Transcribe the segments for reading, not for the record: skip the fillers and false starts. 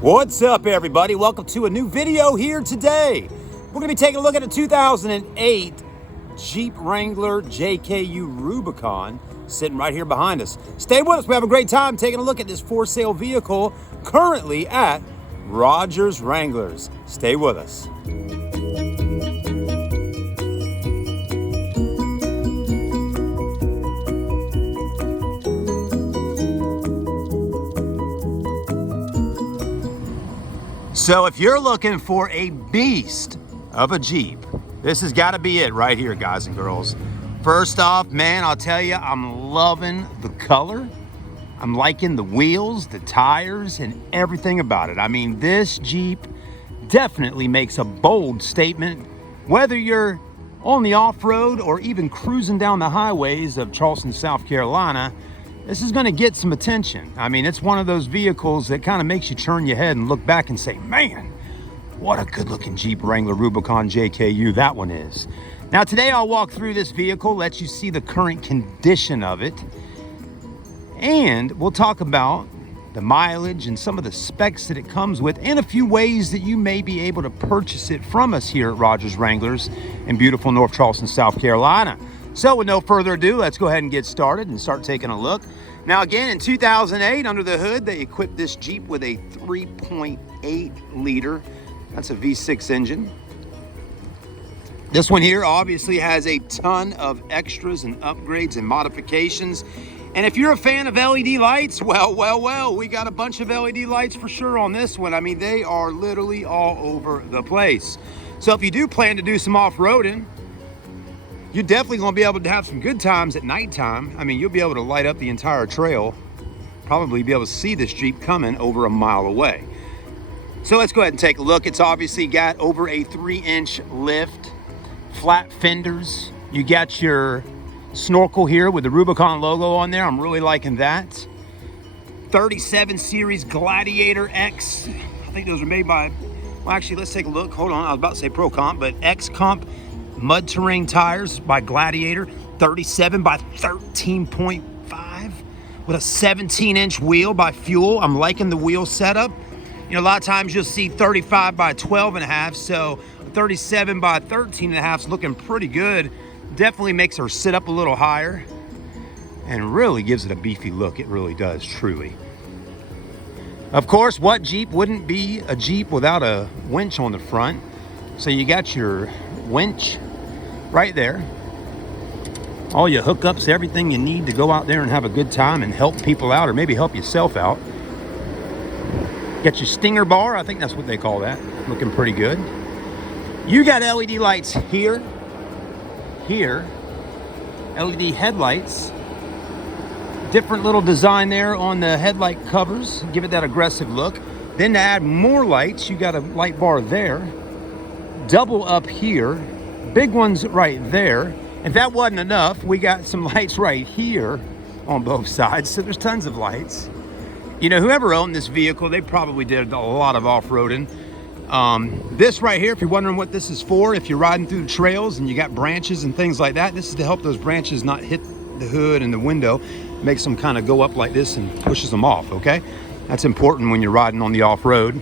What's up, everybody? Welcome to a new video here today. We're going to be taking a look at a 2008 Jeep Wrangler JKU Rubicon sitting right here behind us. Stay with us. We have a great time taking a look at this for sale vehicle currently at Rogers Wranglers. Stay with us. So if you're looking for a beast of a Jeep, this has got to be it right here, guys and girls. First off, man, I'll tell you, I'm loving the color. I'm liking the wheels, the tires, and everything about it. I mean, this Jeep definitely makes a bold statement. Whether you're on the off-road or even cruising down the highways of Charleston, South Carolina, this is going to get some attention. I mean, it's one of those vehicles that kind of makes you turn your head and look back and say, man, what a good looking Jeep Wrangler Rubicon JKU that one is. Now today I'll walk through this vehicle, let you see the current condition of it, and we'll talk about the mileage and some of the specs that it comes with, and a few ways that you may be able to purchase it from us here at Rogers Wranglers in beautiful North Charleston, South Carolina. So with no further ado, let's go ahead and get started and start taking a look. Now again, in 2008, under the hood, they equipped this Jeep with a 3.8 liter. That's a V6 engine. This one here obviously has a ton of extras and upgrades and modifications. And if you're a fan of LED lights, well, we got a bunch of LED lights for sure on this one. I mean, they are literally all over the place. So if you do plan to do some off-roading, you're definitely going to be able to have some good times at nighttime. I mean, you'll be able to light up the entire trail, probably be able to see this Jeep coming over a mile away. So let's go ahead and take a look. It's obviously got over a 3-inch lift, flat fenders. You got your snorkel here with the Rubicon logo on there. I'm really liking that. 37 series Gladiator X. I think those are made by, well, actually, let's take a look. Hold on, I was about to say Pro Comp, but X Comp mud terrain tires by Gladiator, 37 by 13.5 with a 17-inch wheel by Fuel. I'm liking the wheel setup. You know, a lot of times you'll see 35 by 12.5, so 37 by 13.5 is looking pretty good. Definitely makes her sit up a little higher and really gives it a beefy look. It really does, truly. Of course, what Jeep wouldn't be a Jeep without a winch on the front? So you got your winch right there, all your hookups, everything you need to go out there and have a good time and help people out, or maybe help yourself out. Got your stinger bar, I think that's what they call that, looking pretty good. You got LED lights here, LED headlights, different little design there on the headlight covers, give it that aggressive look. Then to add more lights, you got a light bar there, double up here, big ones right there. If that wasn't enough, we got some lights right here on both sides, so there's tons of lights. You know, whoever owned this vehicle, they probably did a lot of off-roading. This right here, if you're wondering what this is for, if you're riding through the trails and you got branches and things like that, this is to help those branches not hit the hood and the window, makes them kind of go up like this and pushes them off, okay? That's important when you're riding on the off-road.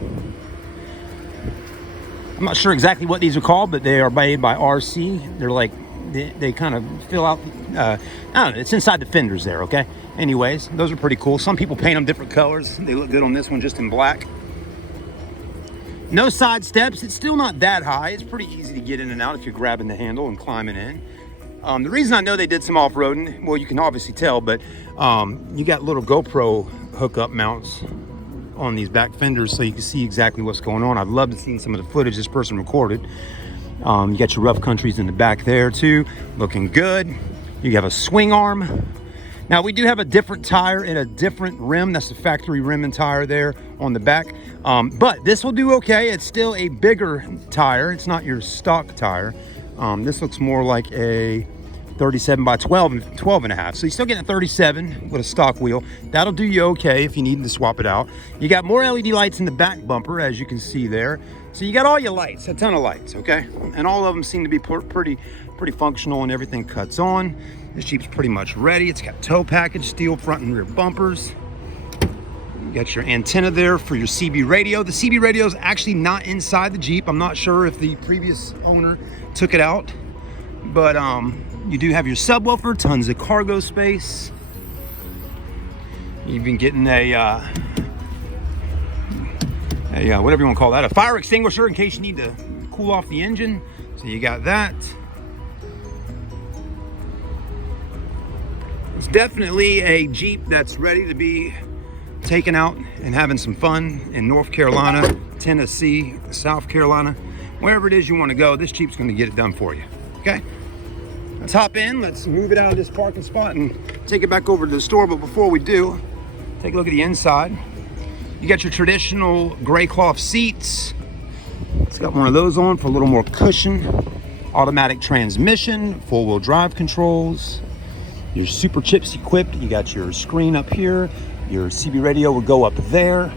I'm not sure exactly what these are called, but they are made by RC. They're like, they kind of fill out, I don't know, it's inside the fenders there, okay? Anyways, those are pretty cool. Some people paint them different colors. They look good on this one, just in black. No side steps. It's still not that high. It's pretty easy to get in and out if you're grabbing the handle and climbing in. The reason I know they did some off-roading, well, you can obviously tell, but you got little GoPro hookup mounts on these back fenders so you can see exactly what's going on. I'd love to see some of the footage this person recorded. You got your rough countries in the back there too, looking good. You have a swing arm. Now we do have a different tire and a different rim. That's the factory rim and tire there on the back. But this will do okay. It's still a bigger tire. It's not your stock tire. This looks more like a 37 by 12 and a half. So you're still getting a 37 with a stock wheel. That'll do you okay if you need to swap it out. You got more LED lights in the back bumper, as you can see there. So you got all your lights, a ton of lights, okay? And all of them seem to be pretty functional, and everything cuts on. This Jeep's pretty much ready. It's got tow package, steel front and rear bumpers. You got your antenna there for your CB radio. The CB radio is actually not inside the Jeep. I'm not sure if the previous owner took it out, but you do have your subwoofer, tons of cargo space. You've been getting a whatever you want to call that, a fire extinguisher in case you need to cool off the engine. So you got that. It's definitely a Jeep that's ready to be taken out and having some fun in North Carolina, Tennessee, South Carolina, wherever it is you want to go. This Jeep's going to get it done for you. Okay, let's hop in. Let's move it out of this parking spot and take it back over to the store. But before we do, take a look at the inside. You got your traditional gray cloth seats. It's got one of those on for a little more cushion. Automatic transmission, four-wheel drive controls. Your super chips equipped. You got your screen up here. Your CB radio will go up there.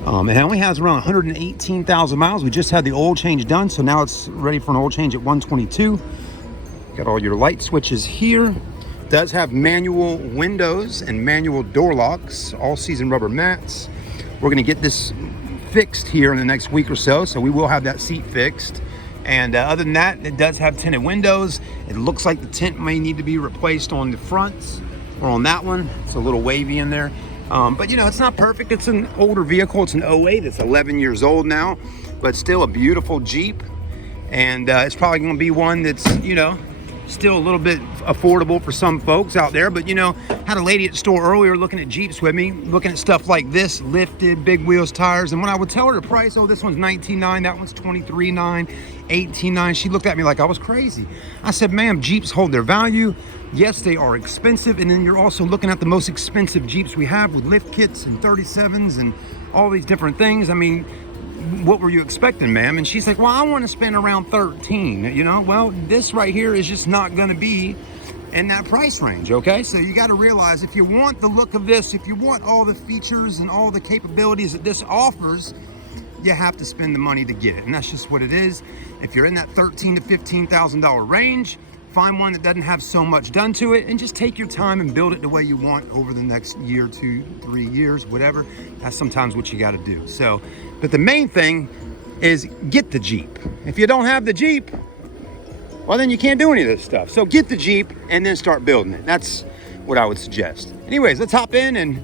It only has around 118,000 miles. We just had the oil change done, so now it's ready for an oil change at 122. Got all your light switches here. It does have manual windows and manual door locks, all season rubber mats. We're gonna get this fixed here in the next week or so, so we will have that seat fixed. And other than that, it does have tinted windows. It looks like the tint may need to be replaced on the front or on that one. It's a little wavy in there. But you know, it's not perfect. It's an older vehicle. It's an 08. It's 11 years old now, but still a beautiful Jeep. And it's probably gonna be one that's, you know, still a little bit affordable for some folks out there. But you know, had a lady at the store earlier looking at Jeeps with me, looking at stuff like this, lifted, big wheels, tires. And when I would tell her the price, oh, this one's $19,900, that one's $23,900, $18,900, she looked at me like I was crazy. I said, ma'am, Jeeps hold their value. Yes, they are expensive. And then you're also looking at the most expensive Jeeps we have with lift kits and 37s and all these different things. I mean, what were you expecting, ma'am? And she's like, well, I want to spend around 13, you know? Well, this right here is just not going to be in that price range, okay? So you got to realize, if you want the look of this, if you want all the features and all the capabilities that this offers, you have to spend the money to get it. And that's just what it is. If you're in that $13,000 to $15,000 range, find one that doesn't have so much done to it and just take your time and build it the way you want over the next year, 2, 3 years, whatever. That's sometimes what you got to do. So, but the main thing is get the Jeep. If you don't have the Jeep, well, then you can't do any of this stuff. So get the Jeep and then start building it. That's what I would suggest. Anyways, let's hop in and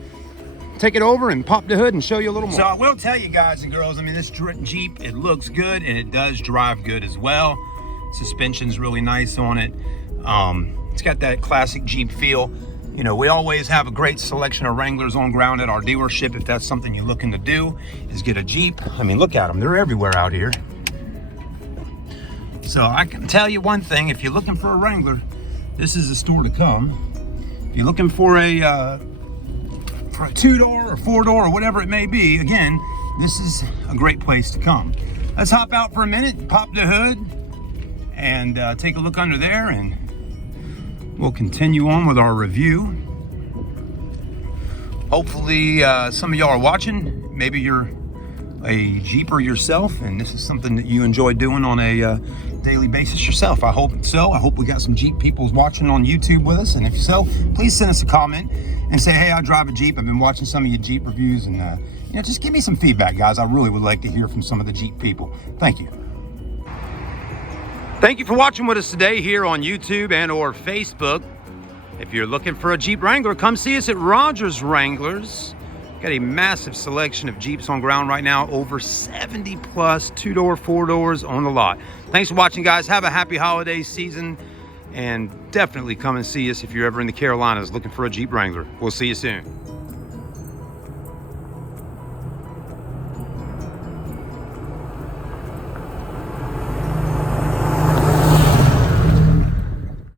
take it over and pop the hood and show you a little more. So I will tell you guys and girls, I mean, this Jeep, it looks good and it does drive good as well. Suspension's really nice on it. It's got that classic Jeep feel. You know, we always have a great selection of Wranglers on ground at our dealership. If that's something you're looking to do, is get a Jeep. I mean, look at them, they're everywhere out here. So I can tell you one thing, if you're looking for a Wrangler, this is the store to come. If you're looking for a 2-door or 4-door or whatever it may be, again, this is a great place to come. Let's hop out for a minute, pop the hood, and take a look under there, and we'll continue on with our review. Hopefully some of y'all are watching. Maybe you're a Jeeper yourself and this is something that you enjoy doing on a daily basis yourself. I hope so. I hope we got some Jeep people watching on YouTube with us, and if so, please send us a comment and say, hey, I drive a Jeep. I've been watching some of your Jeep reviews, and you know, just give me some feedback, guys. I really would like to hear from some of the Jeep people. Thank you. Thank you for watching with us today here on YouTube and or Facebook. If you're looking for a Jeep Wrangler, come see us at Rogers Wranglers. Got a massive selection of Jeeps on ground right now, over 70 plus 2-door, 4-doors on the lot. Thanks for watching, guys. Have a happy holiday season, and definitely come and see us if you're ever in the Carolinas looking for a Jeep Wrangler. We'll see you soon.